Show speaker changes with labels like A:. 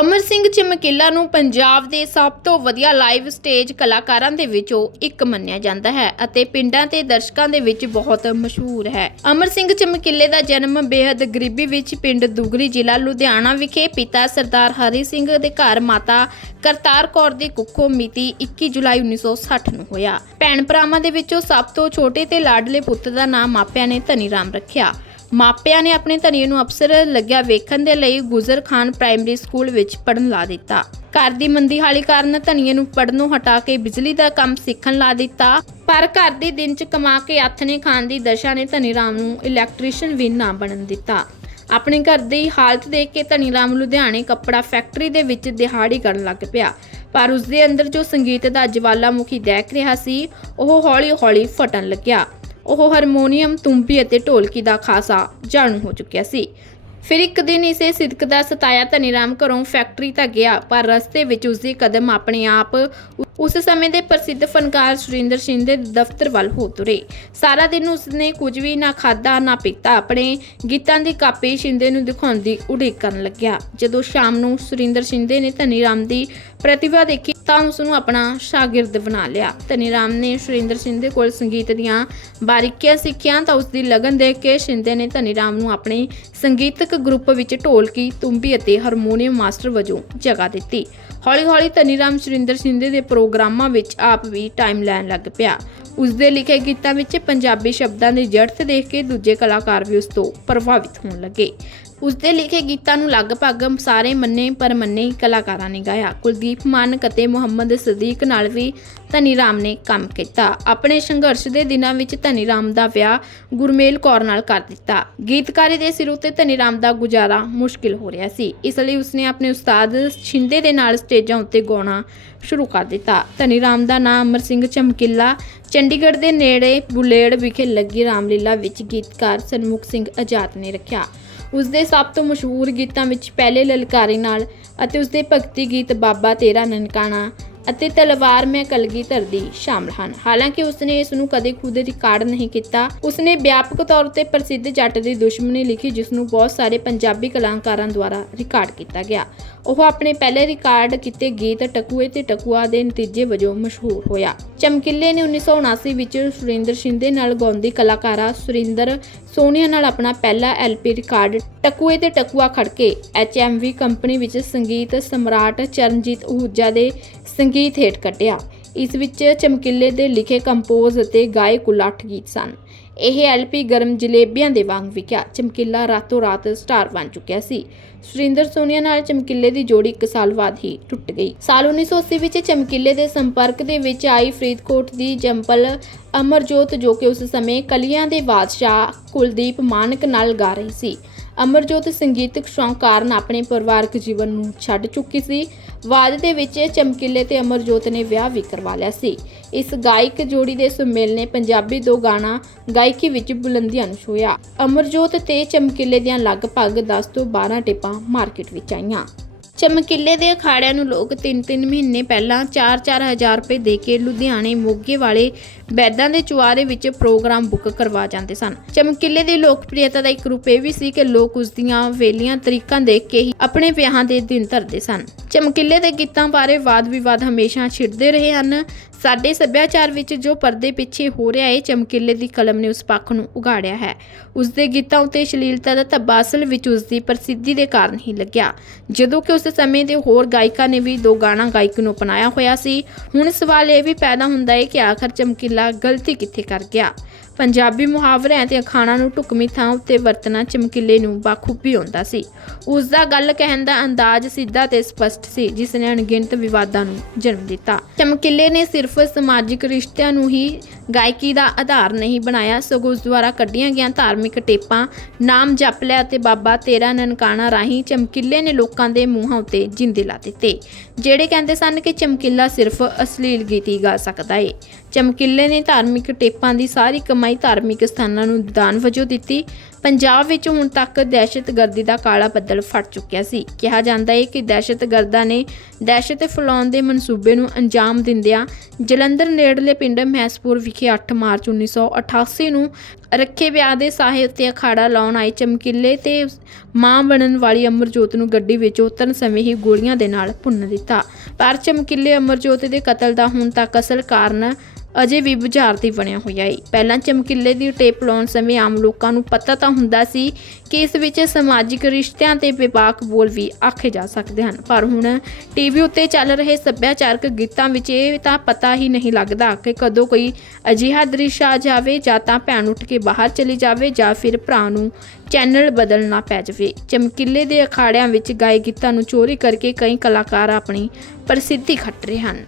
A: ਅਮਰ ਸਿੰਘ ਚਮਕੀਲਾ ਨੂੰ ਪੰਜਾਬ ਦੇ ਸਭ ਤੋਂ ਵਧੀਆ ਲਾਈਵ ਸਟੇਜ ਕਲਾਕਾਰਾਂ ਦੇ ਵਿੱਚੋਂ ਇੱਕ ਮੰਨਿਆ ਜਾਂਦਾ ਹੈ ਅਤੇ ਪਿੰਡਾਂ ਤੇ ਦਰਸ਼ਕਾਂ ਦੇ ਵਿੱਚ ਬਹੁਤ ਮਸ਼ਹੂਰ ਹੈ। ਅਮਰ ਸਿੰਘ ਚਮਕੀਲੇ ਦਾ ਜਨਮ ਬੇहद ਗਰੀਬੀ ਵਿੱਚ ਪਿੰਡ ਦੁਗਰੀ ਜ਼ਿਲ੍ਹਾ ਲੁਧਿਆਣਾ ਵਿਖੇ ਪਿਤਾ ਸਰਦਾਰ ਹਰੀ ਸਿੰਘ ਦੇ ਘਰ ਮਾਤਾ ਕਰਤਾਰ ਕੌਰ ਦੀ ਕੁੱਖੋਂ ਮਿਤੀ 21 ਜੁਲਾਈ 1960 ਨੂੰ ਹੋਇਆ। ਭੈਣ ਭਰਾਵਾਂ ਦੇ ਵਿੱਚੋਂ ਸਭ ਤੋਂ ਛੋਟੇ ਤੇ ਲਾਡਲੇ ਪੁੱਤ ਦਾ ਨਾਮ ਮਾਪਿਆਂ ਨੇ ਧਨੀ ਰਾਮ ਰੱਖਿਆ। ਮਾਪਿਆਂ ਨੇ ਆਪਣੇ ਧਨੀਏ ਨੂੰ ਅਫਸਰ ਲੱਗਿਆ ਵੇਖਣ ਦੇ ਲਈ ਗੁਜ਼ਰ ਖਾਨ ਪ੍ਰਾਇਮਰੀ ਸਕੂਲ ਵਿੱਚ ਪੜਨ ਲਾ ਦਿੱਤਾ। ਘਰ ਦੀ ਮੰਦੀ ਹਾਲੀ ਕਾਰਨ ਧਨੀਏ ਨੂੰ ਪੜਨੋਂ ਹਟਾ ਕੇ ਬਿਜਲੀ ਦਾ ਕੰਮ ਸਿੱਖਣ ਲਾ ਦਿੱਤਾ, ਪਰ ਘਰ ਦੇ ਦਿਨ ਚ ਕਮਾ ਕੇ ਆਥਣੇ ਖਾਨ ਦੀ ਦਸ਼ਾ ਨੇ ਧਨੀ ਰਾਮ ਨੂੰ ਇਲੈਕਟ੍ਰੀਸ਼ੀਅਨ ਵੀ ਨਾ ਬਣਨ ਦਿੱਤਾ। ਆਪਣੇ ਘਰ ਦੀ ਹਾਲਤ ਦੇਖ ਕੇ ਧਨੀ ਰਾਮ ਲੁਧਿਆਣੇ ਕੱਪੜਾ ਫੈਕਟਰੀ ਦੇ ਵਿੱਚ ਦਿਹਾੜੀ ਕਰਨ ਲੱਗ ਪਿਆ, ਪਰ ਉਸ ਦੇ ਅੰਦਰ ਜੋ ਸੰਗੀਤ ਦਾ ਜਵਾਲਾਮੁਖੀ ਦੇਖ ਰਿਹਾ ਸੀ, ਉਹ ਹੌਲੀ-ਹੌਲੀ ਫਟਣ ਲੱਗਿਆ। ਉਹ ਹਾਰਮੋਨੀਅਮ ਤੁੰਬੀ ਅਤੇ ਢੋਲਕੀ ਦਾ ਖਾਸਾ ਜਾਣੂ ਹੋ ਚੁੱਕਿਆ ਸੀ। ਫਿਰ ਇੱਕ ਦਿਨ ਇਸੇ ਸਿਦਕ ਦਾ ਸਤਾਇਆ ਧਨੀਰਾਮ ਘਰੋਂ ਫੈਕਟਰੀ ਤੱਕ ਗਿਆ, ਪਰ ਰਸਤੇ ਵਿੱਚ ਉਸ ਦੀ ਕਦਮ ਆਪਣੇ ਆਪ ਉਸ ਸਮੇਂ ਦੇ ਪ੍ਰਸਿੱਧ ਫਨਕਾਰ ਸੁਰਿੰਦਰ ਸਿੰਘ ਦੇ ਦਫ਼ਤਰ ਵੱਲ ਹੋ ਤੁਰੇ। ਸਾਰਾ ਦਿਨ ਉਸਨੇ ਕੁਝ ਵੀ ਨਾ ਖਾਦਾ ਨਾ ਪੀਤਾ। ਆਪਣੇ ਗੀਤਾਂ ਦੀ ਕਾਪੀ ਸ਼ਿੰਦੇ ਨੂੰ ਦਿਖਾਉਣ ਦੀ ਉਡੀਕ ਕਰਨ ਲੱਗਿਆ। ਜਦੋਂ ਸ਼ਾਮ ਨੂੰ ਸੁਰਿੰਦਰ ਸ਼ਿੰਦੇ ਨੇ ਧਨੀ ਰਾਮ ਦੀ ਪ੍ਰਤਿਭਾ ਦੇਖੀ ਤਾਂ ਉਸ ਨੂੰ ਆਪਣਾ ਸ਼ਾਗਿਰਦ ਬਣਾ ਲਿਆ। ਧਨੀ ਰਾਮ ਨੇ ਸੁਰਿੰਦਰ ਸ਼ਿੰਦੇ ਕੋਲ ਸੰਗੀਤ ਦੀਆਂ ਬਾਰੀਕੀਆਂ ਸਿੱਖੀਆਂ ਤਾਂ ਉਸ ਦੀ ਲਗਨ ਦੇਖ ਕੇ ਸ਼ਿੰਦੇ ਨੇ ਧਨੀ ਰਾਮ ਨੂੰ ਆਪਣੇ ਸੰਗੀਤਕ ਗਰੁੱਪ ਵਿੱਚ ਢੋਲਕੀ, ਤੁੰਬੀ ਅਤੇ ਹਾਰਮੋਨੀਅਮ ਮਾਸਟਰ ਵਜੋਂ ਜਗ੍ਹਾ ਦਿੱਤੀ। ਹੌਲੀ-ਹੌਲੀ ਧਨੀਰਾਮ ਸੁਰਿੰਦਰ ਸਿੰਧੇ ਦੇ ਪ੍ਰੋਗਰਾਮਾਂ ਵਿੱਚ ਆਪ ਵੀ ਟਾਈਮ ਲੈਣ ਲੱਗ ਪਿਆ। ਉਸ ਦੇ ਲਿਖੇ ਗੀਤਾਂ ਵਿੱਚ ਪੰਜਾਬੀ ਸ਼ਬਦਾਂ ਦੀ ਜੜਤ ਦੇਖ ਕੇ ਦੂਜੇ ਕਲਾਕਾਰ ਵੀ ਉਸ ਤੋਂ ਪ੍ਰਭਾਵਿਤ ਹੋਣ ਲੱਗੇ। ਉਸ ਦੇ ਲਿਖੇ ਗੀਤਾਂ ਨੂੰ ਲਗਭਗ ਸਾਰੇ ਮੰਨੇ ਪਰਮੰਨੇ ਕਲਾਕਾਰਾਂ ਨੇ ਗਾਇਆ। ਕੁਲਦੀਪ ਮਾਨਕ ਅਤੇ ਮੁਹੰਮਦ ਸਦੀਕ ਨਾਲ ਵੀ ਧਨੀ ਰਾਮ ਨੇ ਕੰਮ ਕੀਤਾ। ਆਪਣੇ ਸੰਘਰਸ਼ ਦੇ ਦਿਨਾਂ ਵਿੱਚ ਧਨੀ ਰਾਮ ਦਾ ਵਿਆਹ ਗੁਰਮੇਲ ਕੌਰ ਨਾਲ ਕਰ ਦਿੱਤਾ। ਗੀਤਕਾਰੀ ਦੇ ਸਿਰ ਉੱਤੇ ਧਨੀ ਰਾਮ ਦਾ ਗੁਜ਼ਾਰਾ ਮੁਸ਼ਕਿਲ ਹੋ ਰਿਹਾ ਸੀ। ਇਸ ਲਈ ਉਸਨੇ ਆਪਣੇ ਉਸਤਾਦ ਛਿੰਦੇ ਦੇ ਨਾਲ ਸਟੇਜਾਂ ਉੱਤੇ ਗਾਉਣਾ ਸ਼ੁਰੂ ਕਰ ਦਿੱਤਾ। ਧਨੀ ਰਾਮ ਦਾ ਨਾਮ ਅਮਰ ਸਿੰਘ ਚਮਕੀਲਾ, ਚੰਡੀਗੜ੍ਹ ਦੇ ਨੇੜੇ ਬੁਲੇੜ ਵਿਖੇ ਲੱਗੀ ਰਾਮਲੀਲਾ ਵਿੱਚ ਗੀਤਕਾਰ ਸਨਮੁਖ ਸਿੰਘ ਆਜ਼ਾਦ ਨੇ ਰੱਖਿਆ। ਉਸ ਦੇ ਸਭ ਤੋਂ ਮਸ਼ਹੂਰ ਗੀਤਾਂ ਵਿੱਚ ਪਹਿਲੇ ਲਲਕਾਰੇ ਨਾਲ ਅਤੇ ਉਸ ਦੇ ਭਗਤੀ ਗੀਤ ਬਾਬਾ ਤੇਰਾ ਨਨਕਾਣਾ ਅਤੇ ਤਲਵਾਰ ਮੈਂ ਕਲਗੀ ਧਰਦੀ ਸ਼ਾਮਲ ਹਨ। ਹਾਲਾਂਕਿ ਉਸਨੇ ਇਸ ਨੂੰ ਕਦੇ ਖੁਦ ਰਿਕਾਰਡ ਨਹੀਂ ਕੀਤਾ। ਉਸਨੇ ਵਿਆਪਕ ਤੌਰ ਤੇ ਪ੍ਰਸਿੱਧ ਜੱਟ ਦੀ ਦੁਸ਼ਮਣੀ ਲਿਖੀ, ਜਿਸ ਨੂੰ ਬਹੁਤ ਸਾਰੇ ਪੰਜਾਬੀ ਕਲਾਕਾਰਾਂ ਦੁਆਰਾ ਰਿਕਾਰਡ ਕੀਤਾ ਗਿਆ। ਉਹ ਆਪਣੇ ਪਹਿਲੇ ਰਿਕਾਰਡ ਕੀਤੇ ਗੀਤ ਟਕੂਏ ਤੇ ਟਕੂਆ ਦੇ ਨਤੀਜੇ ਵਜੋਂ ਮਸ਼ਹੂਰ ਹੋਇਆ। ਚਮਕੀਲੇ ਨੇ 1979 ਵਿੱਚ ਸੁਰਿੰਦਰ ਸ਼ਿੰਦੇ ਨਾਲ ਗਾਉਂਦੀ ਕਲਾਕਾਰਾ ਸੁਰਿੰਦਰ ਸੋਨੀਆ ਨਾਲ ਆਪਣਾ ਪਹਿਲਾ ਐਲਪੀ ਰਿਕਾਰਡ ਟਕੂਏ ਤੇ ਟਕੂਆ ਖੜਕੇ ਐਚਐਮਵੀ ਕੰਪਨੀ ਵਿੱਚ ਸੰਗੀਤ ਸਮਰਾਟ ਚਰਨਜੀਤ ਅਹੂਜਾ ਦੇ ਸੰਗੀਤ ਹੇਠ ਕੱਟਿਆ ਇਸ ਵਿੱਚ ਚਮਕੀਲੇ ਦੇ ਲਿਖੇ ਕੰਪੋਜ਼ ਅਤੇ ਗਾਏ ਕੁੱਲ 8 ਗੀਤ ਸਨ। ਇਹ ਐਲਪੀ ਗਰਮ ਜਲੇਬੀਆਂ ਦੇ ਵਾਂਗ ਵਿਕਿਆ, ਚਮਕੀਲਾ ਰਾਤੋਂ ਰਾਤ ਸਟਾਰ ਬਣ ਚੁੱਕਿਆ ਸੀ। ਸੁਰਿੰਦਰ ਸੋਨੀਆ ਨਾਲ ਚਮਕੀਲੇ ਦੀ ਜੋੜੀ ਇੱਕ ਸਾਲ ਬਾਅਦ ਹੀ ਟੁੱਟ ਗਈ। ਸਾਲ 1980 ਵਿੱਚ ਚਮਕੀਲੇ ਦੇ ਸੰਪਰਕ ਦੇ ਵਿੱਚ ਆਈ ਫਰੀਦਕੋਟ ਦੀ ਜੰਪਲ ਅਮਰਜੋਤ, ਜੋ ਕਿ ਉਸ ਸਮੇਂ ਕਲੀਆਂ ਦੇ ਬਾਦਸ਼ਾਹ ਕੁਲਦੀਪ ਮਾਨਕ ਨਾਲ ਗਾ ਰਹੀ ਸੀ। ਅਮਰਜੋਤ ਸੰਗੀਤਕ ਸ਼ੌਂਕ ਕਾਰਨ ਆਪਣੇ ਪਰਿਵਾਰਕ ਜੀਵਨ ਨੂੰ ਛੱਡ ਚੁੱਕੀ ਸੀ। ਬਾਅਦ ਦੇ ਵਿੱਚ ਚਮਕੀਲੇ ਤੇ ਅਮਰਜੋਤ ਨੇ ਵਿਆਹ ਵੀ ਕਰਵਾ ਲਿਆ ਸੀ। ਇਸ ਗਾਇਕ ਜੋੜੀ ਦੇ ਸੁਮੇਲ ਨੇ ਪੰਜਾਬੀ ਦੋ ਗਾਣਾ ਗਾਇਕੀ ਵਿੱਚ ਬੁਲੰਦੀਆਂ ਨੂੰ ਛੂਹਿਆ। ਅਮਰਜੋਤ ਤੇ ਚਮਕੀਲੇ ਦੀਆਂ ਲਗਭਗ 10 ਤੋਂ 12 ਟਿਪਾਂ ਮਾਰਕੀਟ ਵਿੱਚ ਆਈਆਂ। ਚਮਕੀਲੇ ਦੇ ਅਖਾੜਿਆਂ ਨੂੰ ਲੋਕ 3-3 ਮਹੀਨੇ ਪਹਿਲਾਂ 4-4 ਹਜ਼ਾਰ ਰੁਪਏ ਦੇ ਕੇ ਲੁਧਿਆਣੇ ਮੋਗੇ ਵਾਲੇ ਬੈਦਾਂ ਦੇ ਚੁਆਰੇ ਵਿੱਚ ਪ੍ਰੋਗਰਾਮ ਬੁੱਕ ਕਰਵਾ ਜਾਂਦੇ ਸਨ। ਚਮਕੀਲੇ ਦੀ ਲੋਕਪ੍ਰਿਯਤਾ ਦਾ ਇੱਕ ਰੂਪ ਇਹ ਵੀ ਸੀ ਕਿ ਲੋਕ ਉਸ ਦੀਆਂ ਵੇਲੀਆਂ ਤਰੀਕਾਂ ਦੇਖ ਕੇ ਹੀ ਆਪਣੇ ਵਿਆਹਾਂ ਦੇ ਦਿਨ ਧਰਦੇ ਸਨ। ਚਮਕੀਲੇ ਦੇ ਗੀਤਾਂ ਬਾਰੇ ਵਾਦ-ਵਿਵਾਦ ਹਮੇਸ਼ਾ ਛਿੜਦੇ ਰਹੇ ਹਨ। ਸਾਡੇ ਸੱਭਿਆਚਾਰ ਵਿੱਚ ਜੋ ਪਰਦੇ ਪਿੱਛੇ ਹੋ ਰਿਹਾ ਹੈ ਚਮਕੀਲੇ ਦੀ ਕਲਮ ਨੇ ਉਸ ਪੱਖ ਨੂੰ ਉਗਾੜਿਆ ਹੈ। ਉਸ ਦੇ ਗੀਤਾਂ ਉਤੇ ਸ਼ਲੀਲਤਾ ਦਾ ਧੱਬਾ ਅਸਲ ਵਿੱਚ ਉਸ ਦੀ ਪ੍ਰਸਿੱਧੀ ਦੇ ਕਾਰਨ ਹੀ ਲੱਗਿਆ। ਜਦੋਂ ਕਿ ਉਸ ਸਮੇਂ ਦੇ ਹੋਰ ਗਾਇਕਾਂ ਨੇ ਵੀ ਦੋ ਗਾਣਾ ਗਾਇਕ ਨੂੰ ਅਪਣਾਇਆ ਹੋਇਆ ਸੀ, ਹੁਣ ਸਵਾਲ ਇਹ ਵੀ ਪੈਦਾ ਹੁੰਦਾ ਹੈ ਕਿ ਆਖਰ ਚਮਕੀਲਾ ਗਲਤੀ ਕਿੱਥੇ ਕਰ ਗਿਆ? ਪੰਜਾਬੀ ਮੁਹਾਵਰਿਆਂ ਤੇ ਅਖਾਣਾਂ ਨੂੰ ਢੁਕਵੀਂ ਥਾਂ ਉੱਤੇ ਵਰਤਣਾ ਚਮਕੀਲੇ ਨੂੰ ਬਾਖੂਬੀ ਆਉਂਦਾ ਸੀ। ਉਸ ਦਾ ਗੱਲ ਕਹਿਣ ਦਾ ਅੰਦਾਜ਼ ਸਿੱਧਾ ਤੇ ਸਪਸ਼ਟ ਸੀ ਜਿਸ ਨੇ ਅਣਗਿਣਤ ਵਿਵਾਦਾਂ ਨੂੰ ਜਨਮ ਦਿੱਤਾ। ਚਮਕੀਲੇ ਨੇ ਸਿਰਫ ਸਮਾਜਿਕ ਰਿਸ਼ਤਿਆਂ ਨੂੰ ਹੀ ਗਾਇਕੀ ਦਾ ਆਧਾਰ ਨਹੀਂ ਬਣਾਇਆ, ਸਗੋਂ ਉਸ ਦੁਆਰਾ ਕੱਢੀਆਂ ਗਈਆਂ ਧਾਰਮਿਕ ਟੇਪਾਂ, ਨਾਮ ਜਪ ਲਿਆ ਤੇ ਬਾਬਾ ਤੇਰਾ ਨਨਕਾਣਾ ਰਾਹੀਂ ਚਮਕੀਲੇ ਨੇ ਲੋਕਾਂ ਦੇ ਮੂੰਹਾਂ ਉੱਤੇ ਜਿੰਦੇ ਲਾ ਦਿੱਤੇ। ਜਿਹੜੇ ਕਹਿੰਦੇ ਸਨ ਕਿ ਚਮਕੀਲਾ ਸਿਰਫ ਅਸ਼ਲੀਲ ਗੀਤੀ ਗਾ ਸਕਦਾ ਏ। ਚਮਕੀਲੇ ਨੇ ਧਾਰਮਿਕ ਟੇਪਾਂ ਦੀ ਸਾਰੀ ਕਮਾਈ ਧਾਰਮਿਕ ਸਥਾਨਾਂ ਨੂੰ ਦਾਨ ਵਜੋਂ ਦਿੱਤੀ। ਪੰਜਾਬ ਵਿੱਚ ਹੁਣ ਤੱਕ ਦਹਿਸ਼ਤਗਰਦੀ ਦਾ ਕਾਲਾ ਬੱਦਲ ਫਟ ਚੁੱਕਿਆ ਸੀ। ਕਿਹਾ ਜਾਂਦਾ ਹੈ ਕਿ ਦਹਿਸ਼ਤਗਰਦਾਂ ਨੇ ਦਹਿਸ਼ਤ ਫੈਲਾਉਣ ਦੇ ਮਨਸੂਬੇ ਨੂੰ ਅੰਜਾਮ ਦਿੰਦਿਆਂ ਜਲੰਧਰ ਨੇੜਲੇ ਪਿੰਡ ਮਹਿਸਪੁਰ ਵਿਖੇ 8 ਮਾਰਚ 1988 ਨੂੰ ਰੱਖੇ ਵਿਆਹ ਦੇ ਸਾਹੇ ਉੱਤੇ ਅਖਾੜਾ ਲਾਉਣ ਆਏ ਚਮਕੀਲੇ ਤੇ ਮਾਂ ਬਣਨ ਵਾਲੀ ਅਮਰਜੋਤ ਨੂੰ ਗੱਡੀ ਵਿੱਚ ਉਤਰਨ ਸਮੇਂ ਹੀ ਗੋਲੀਆਂ ਦੇ ਨਾਲ ਭੁੰਨ ਦਿੱਤਾ। ਪਰ ਚਮਕੀਲੇ ਅਮਰਜੋਤ ਦੇ ਕਤਲ ਦਾ ਹੁਣ ਤੱਕ ਅਸਲ ਕਾਰਨ ਅਜੇ ਵੀ ਬੁਝਾਰਤੀ ਬਣਿਆ ਹੋਇਆ ਹੈ ਪਹਿਲਾਂ ਚਮਕੀਲੇ ਦੀ ਟੇਪ ਲਾਉਣ ਸਮੇਂ ਆਮ ਲੋਕਾਂ ਨੂੰ ਪਤਾ ਤਾਂ ਹੁੰਦਾ ਸੀ ਕਿ ਇਸ ਵਿੱਚ ਸਮਾਜਿਕ ਰਿਸ਼ਤਿਆਂ ਤੇ ਵਿਵਾਕ ਬੋਲ ਵੀ ਆਖੇ ਜਾ ਸਕਦੇ ਹਨ। ਪਰ ਹੁਣ ਟੀਵੀ ਉੱਤੇ ਚੱਲ ਰਹੇ ਸੱਭਿਆਚਾਰਕ ਗੀਤਾਂ ਵਿੱਚ ਇਹ ਤਾਂ ਪਤਾ ਹੀ ਨਹੀਂ ਲੱਗਦਾ ਕਿ ਕਦੋਂ ਕੋਈ ਅਜਿਹਾ ਦ੍ਰਿਸ਼ ਆ ਜਾਵੇ, ਜਾਂ ਤਾਂ ਭੈਣ ਉੱਠ ਕੇ ਬਾਹਰ ਚਲੀ ਜਾਵੇ, ਜਾਂ ਫਿਰ ਭਰਾ ਨੂੰ ਚੈਨਲ ਬਦਲਣਾ ਪੈ ਜਾਵੇ। ਚਮਕੀਲੇ ਦੇ ਅਖਾੜਿਆਂ ਵਿੱਚ ਗਾਏ ਗੀਤਾਂ ਨੂੰ ਚੋਰੀ ਕਰਕੇ ਕਈ ਕਲਾਕਾਰ ਆਪਣੀ ਪ੍ਰਸਿੱਧੀ ਖੱਟ ਰਹੇ ਹਨ।